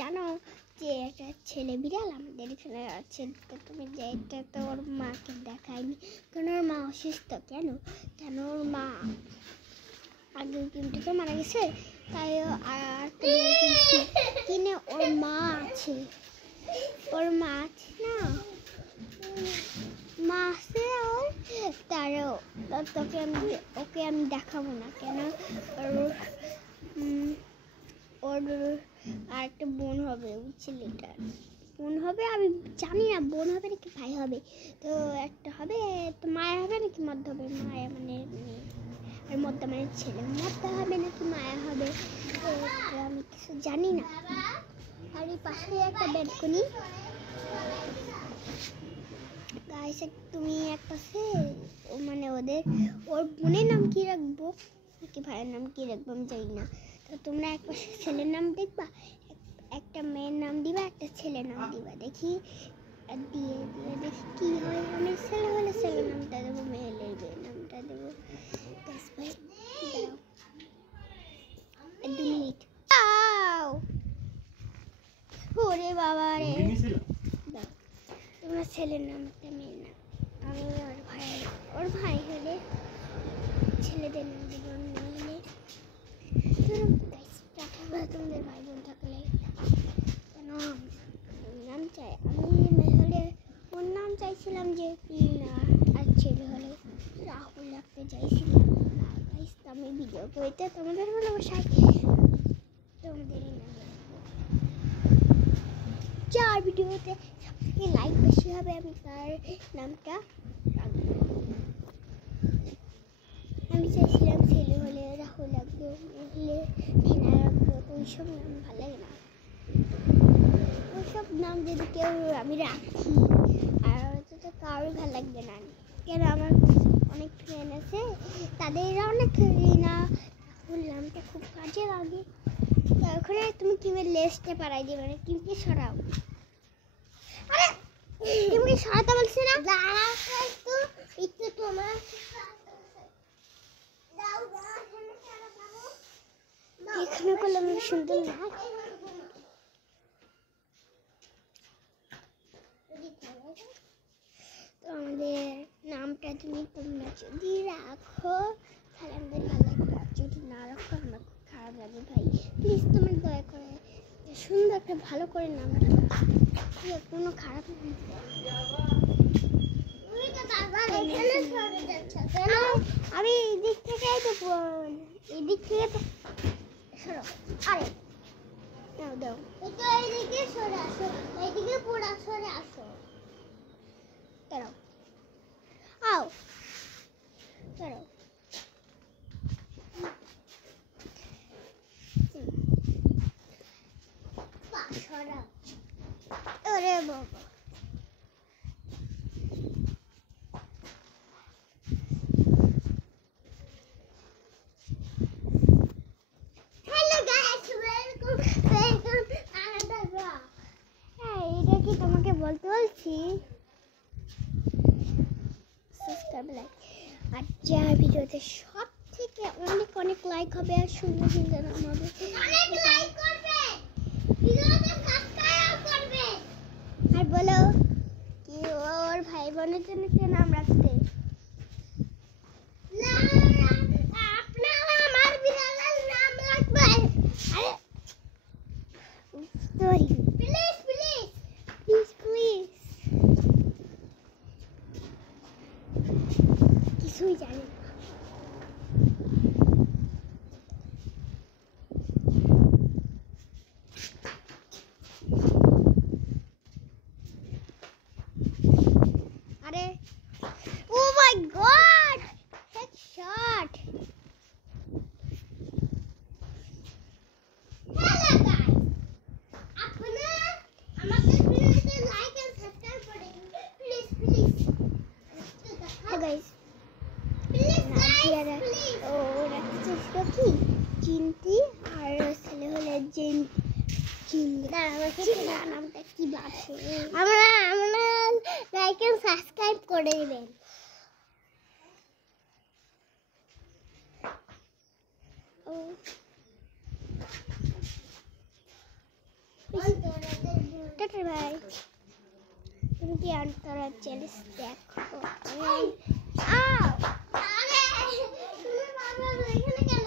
জানো যে একটা ছেলে বিড়াল আমাদের এখানে আছে, তো তুমি যে এটা তো ওর মাকে দেখায়নি কেন? ওর মা অসুস্থ। কেন কেন ওর মা আগে কিন্তু তো মারা গেছে, তাই আর কিনে ওর মা আছে, ওর মা আছে না, মা আছে ওর, তারও তোকে ওকে আমি দেখাবো না। কেন? ওর আর একটা বোন হবে, ওই ছেলেটার বোন হবে। আমি জানি না বোন হবে নাকি ভাই হবে, তো একটা হবে। তো মায়া হবে নাকি মদ্দা হবে? মায়া মানে আর মদ্দা মানে ছেলে, মদ্দা হবে নাকি মায়া হবে আমি কিছু জানি না। আর এই পাশে একটা ব্যালকনি গাইস, তুমি একটা মানে ওর বোনের নাম কি রাখবো নাকি ভাইয়ের নাম কি রাখবো আমি জানি না। তো তোমরা এক পাশে ছেলের নাম দেখবা, একটা মেয়ের নাম দিবা, একটা ছেলের নাম দিবা, দেখি দিয়ে দেখি কি হয়। আমি ছেলে হলে ছেলের নামটা দেবো, মেয়ে হলে মেয়ের নামটা দেবো। ভাই দাও 2 মিনিট। ওরে বাবা রে, দাও তোমরা ছেলের নামটা মেয়ের নাম। আমি ওর ভাই হলে ছেলেদের নাম দেবো, মেয়ে হলে তোমাদের ভাই বোন থাকলে কেন নাম চাই। আমি মেয়ে হলে ওর নাম চাইছিলাম যে আর ছেলে হলে রাহুল রাখতে চাইছিলাম। আমি ভিডিও করতে তোমাদের ভালোবাসায় তোমাদেরই নাম রাখবো। যার ভিডিওতে সবথেকে লাইক বেশি হবে আমি তার নামটা রাখবো। আমি চাইছিলাম ছেলে হলে রাহুল রাখবো, মেয়ে হলে টিনা রাখবো, তো ওইসব নাম ভালো লাগে না। ওইসব নাম যদি কেউ আমি রাখি আর তো কারোর ভালো লাগবে না। কেন? আমার অনেক ফ্রেন্ড আছে, তাদের অনেক রিনা রাহুল নামটা খুব কাজে লাগে। তো ওখানে তুমি কিমের লেজটা পাড়াই দিবে, মানে কিমকে সরাও। আরে কিমকে সরাতে বলছি না, একটু তোমার এখানে করলে আমি সুন্দর না। তো আমাদের নামটা তোমরা যদি রাখো তাহলে আমাদের ভালো লাগবে, আর যদি না রাখো আমার খুব খারাপ লাগে। ভাই প্লিজ তোমার দয়া করে সুন্দর একটা ভালো করে নাম রাখো, কোনো খারাপ না। আমি এদিক থেকে তো এদিক থেকে তো সরো। আরে দাও দাও, এটা এইদিকে সরে আসো, এইদিকে পুরো সরে আসো। দাঁড়াও, আও দাঁড়াও। সরাও। আরে বাবা, তোমাকে বলতে বলছি সাবস্ক্রাইব লাইক, আর যার ভিডিওতে সব থেকে অনেক অনেক লাইক হবে আর সুন্দর সুন্দর নাম হবে, অনেক লাইক করবে, ভিডিওতে সাবস্ক্রাইব করবে, আর বলো কি ওর ভাই বোনের জন্য কি নাম রাখতে। আপনারা আমার বিড়ালের নাম রাখবেন। আরে sorry, please please please please, কিছুই জানি না। আরে ও মাই গড, হেডশট। হ্যালো গাইস, আপনারা আমাদের ভিডিওতে লাইক এন্ড সাবস্ক্রাইব করে দিন প্লিজ প্লিজ। হ্যাঁ গাইস, প্লিজ প্লিজ। ও রাখছে কি চিন্তি, আর ছেলে হলে নামটা কি বাসে। আমরা লাইক এন্ড সাবস্ক্রাইব করে দিবেন। টাটা ভাই। তুমি কি আন্তরা চ্যালেঞ্জ দেখো? তুমি এখানে কেন?